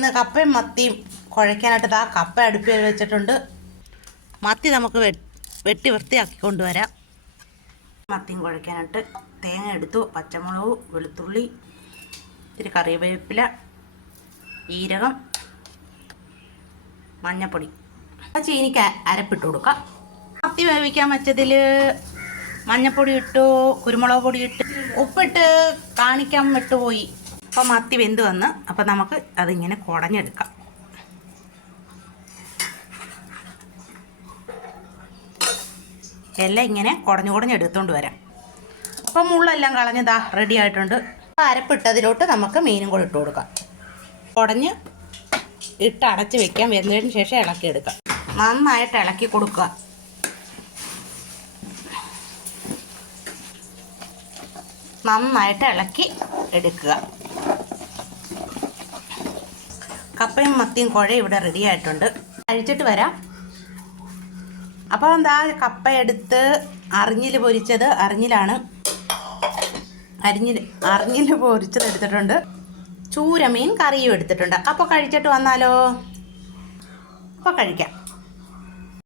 ഇന്ന് കപ്പയും മത്തിയും കുഴയ്ക്കാനായിട്ട് ആ കപ്പ അടുപ്പിൽ വെച്ചിട്ടുണ്ട്. മത്തി നമുക്ക് വെട്ടി വൃത്തിയാക്കി കൊണ്ടുവരാം. മത്തിയും കുഴയ്ക്കാനായിട്ട് തേങ്ങ എടുത്തു, പച്ചമുളക്, വെളുത്തുള്ളി, ഇത്തിരി കറിവേപ്പില, ജീരകം, മഞ്ഞൾപ്പൊടി. ചീനിക്ക് അരപ്പിട്ട് കൊടുക്കാം. മത്തി വേവിക്കാൻ വെച്ചതിൽ മഞ്ഞൾപ്പൊടി ഇട്ടു, കുരുമുളക് പൊടി ഇട്ട്, ഉപ്പിട്ട് കാണിക്കാൻ വിട്ടുപോയി. അപ്പോൾ മത്തി വെന്ത് വന്ന് അപ്പോൾ നമുക്ക് അതിങ്ങനെ കുടഞ്ഞെടുക്കാം. എല്ലാം ഇങ്ങനെ കുടഞ്ഞെടുത്തുകൊണ്ട് വരാം. അപ്പം മുള്ളെല്ലാം കളഞ്ഞതാ റെഡി ആയിട്ടുണ്ട്. അരപ്പിട്ടതിലോട്ട് നമുക്ക് മീനും കൂടെ ഇട്ട് കൊടുക്കാം. കുടഞ്ഞ് ഇട്ട് അടച്ച് വെക്കാം. വെന്തതിന് ശേഷം ഇളക്കിയെടുക്കാം. നന്നായിട്ട് ഇളക്കി കൊടുക്കുക. നന്നായിട്ട് ഇളക്കി എടുക്കുക. കപ്പയും മത്തിയും കുഴ ഇവിടെ റെഡി ആയിട്ടുണ്ട്. കഴിച്ചിട്ട് വരാം. അപ്പോൾ എന്താ കപ്പ എടുത്ത് അറിഞ്ഞിൽ പൊരിച്ചത്, അറിഞ്ഞിൽ പൊരിച്ചത് എടുത്തിട്ടുണ്ട്. ചൂരമീൻ കറിയും എടുത്തിട്ടുണ്ട്. അപ്പോൾ കഴിച്ചിട്ട് വന്നാലോ? അപ്പോൾ കഴിക്കാം.